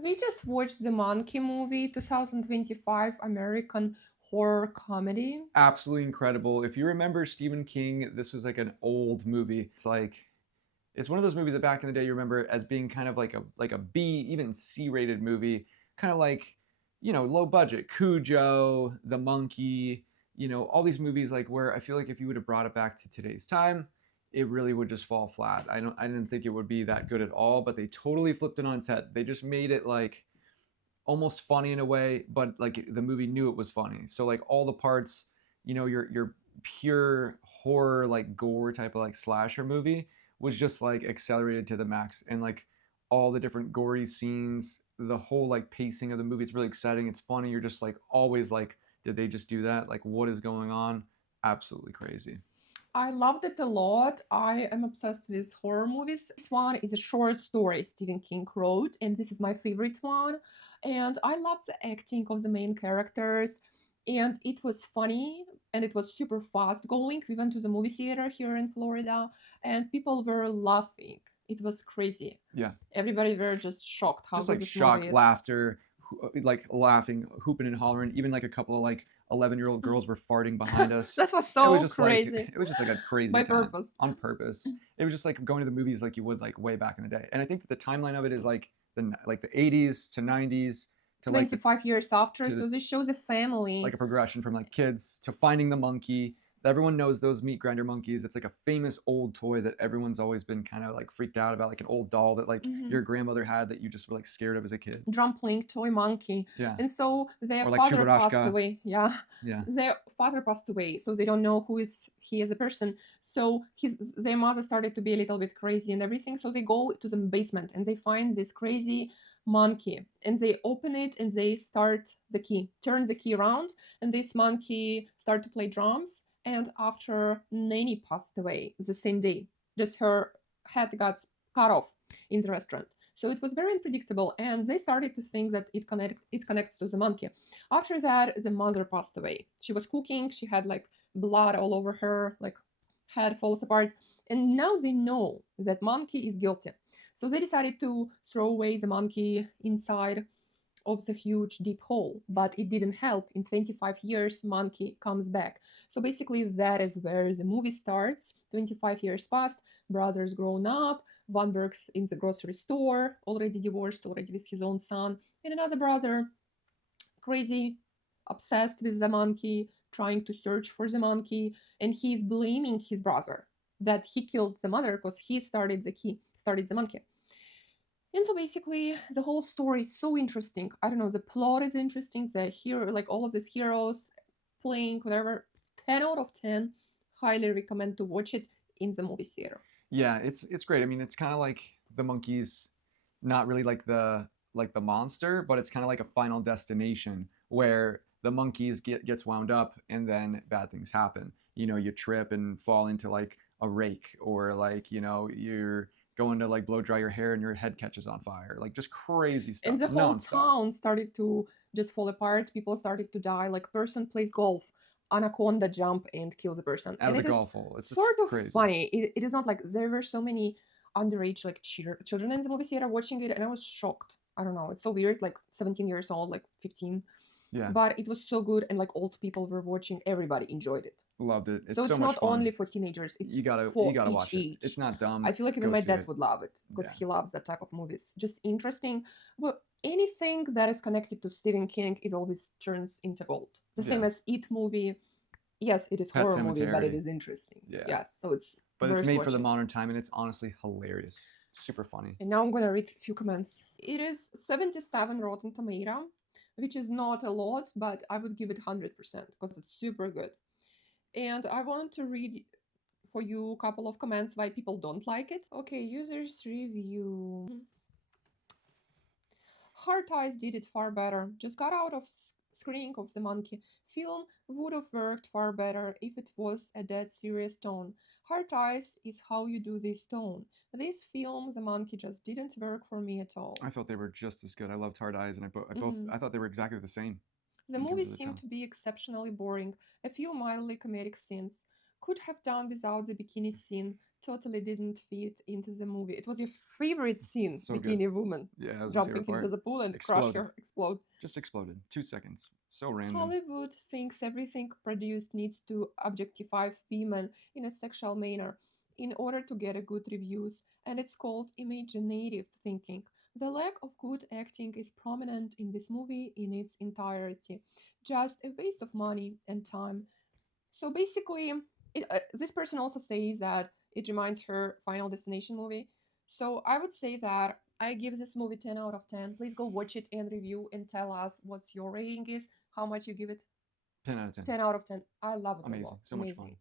We just watched the Monkey movie, 2025 American horror comedy. Absolutely incredible. If you remember Stephen King, this was like an old movie. It's one of those movies that back in the day you remember as being kind of like a B, even C-rated movie, kind of like, low budget. Cujo, The Monkey, all these movies like where I feel like if you would have brought it back to today's time, it really would just fall flat. I didn't think it would be that good at all, but they totally flipped it on its head. They just made it like almost funny in a way, but like the movie knew it was funny. So like all the parts, your pure horror like gore type of like slasher movie was just like accelerated to the max, and like all the different gory scenes, the whole like pacing of the movie, it's really exciting. It's funny. You're just like always like, did they just do that? Like what is going on? Absolutely crazy. I loved it a lot. I am obsessed with horror movies. This one is a short story Stephen King wrote, and this is my favorite one. And I loved the acting of the main characters, and it was funny and it was super fast going. We went to the movie theater here in Florida, and people were laughing. It was crazy. Yeah, Everybody were just shocked how just good like this movie shock is. laughter, like laughing, hooping and hollering. Even like a couple of like 11-year-old girls were farting behind us. That was It was so just like crazy it was just like a crazy by time purpose. on purpose. It was just like going to the movies like you would like way back in the day. And I think that the timeline of it is like the 80s to 90s to like the 25 years after, to the so this shows a like family. a progression from like kids to finding the monkey. Everyone knows those meat grinder monkeys. It's like a famous old toy that everyone's always been kind of like freaked out about, like an old doll that like Mhm. your grandmother had that you just were like scared of as a kid. Dumpling, toy monkey. Yeah. And so their Or like father passed Churashka. away. Yeah. Yeah. Their father passed away, so they don't know who is he as a person. So their mother started to be a little bit crazy and everything. So they go to the basement and they find this crazy monkey and they open it and they start the key, turn the key around, and this monkey start to play drums. And after Nanny passed away the same day, just her head got cut off in the restaurant. So it was very unpredictable, and they started to think that it connects to the monkey. After that, the mother passed away. She was cooking. She had like blood all over her, like head falls apart. And now they know that monkey is guilty. So they decided to throw away the monkey inside of the huge deep hole, but it didn't help. In 25 years, monkey comes back. So basically, that is where the movie starts. 25 years passed, brothers grown up, one works in the grocery store, already divorced, already with his own son, and another brother, crazy, obsessed with the monkey, trying to search for the monkey, and he's blaming his brother that he killed the mother because he started the monkey. And so basically, the whole story is so interesting. I don't know, the plot is interesting. The hero, like all of these heroes playing whatever, 10 out of 10. Highly recommend to watch it in the movie theater. Yeah, it's great. I mean, it's kind of like the monkeys, not really like the monster, but it's kind of like a final destination where the monkeys gets wound up and then bad things happen. You trip and fall into like a rake, or like you're going to like blow dry your hair and your head catches on fire. Like just crazy And stuff the whole nonstop. town started to just fall apart. People started to die. Like person plays golf, anaconda jump and kills a person. Out And of the it is golf hole. It's just sort of crazy. funny. It is not like there were so many underage like children in the movie theater watching it, and I was shocked. I don't know. It's so weird. Like 17 years old, like 15, Yeah, but it was so good, and like old people were watching. Everybody enjoyed it. loved it. So It's so it's much not only fun. for teenagers, it's You for gotta each watch it. It's age. not I dumb. feel like even Go my see dad it. would love it because Yeah. he loves that type of movies. Just interesting. Well, anything that is connected to Stephen King is always turns into gold. The same Yeah. as It movie. Yes, it is Pet horror movie, but it Cemetery. is interesting. Yeah. Yes, so it's But it's worth made for the watching. modern time, and it's honestly hilarious. Super funny. And now I'm gonna read a few comments. It is 77 Rotten Tomato, which is not a lot, but I would give it 100% because it's super good. And I want to read for you a couple of comments why people don't like it. Okay, users review. Hard Eyes did it far better. Just got out of screening of the monkey. Film would have worked far better if it was a dead serious tone. Hard Eyes is how you do this tone. This film, the monkey just didn't work for me at all. I felt they were just as good. I loved Hard Eyes, and Mhm. I thought they were exactly the same The in movie terms of the seemed tone. to be exceptionally boring. A few mildly comedic scenes. Could have done without the bikini scene. totally didn't fit into the movie. It was your favorite scene, So good. Bikini Woman Yeah, that was my jumping favorite into part. the pool and crush Exploded. her, explode. Just exploded. 2 seconds. So random. Hollywood thinks everything produced needs to objectify women in a sexual manner in order to get a good reviews, and it's called imaginative thinking. The lack of good acting is prominent in this movie in its entirety. Just a waste of money and time. So basically, this person also says that it reminds her Final Destination movie. So I would say that I give this movie 10 out of 10. Please go watch it and review and tell us what your rating is, how much you give it. 10 out of 10. 10 out of 10. I love it a Amazing. lot. So much fun. Amazing.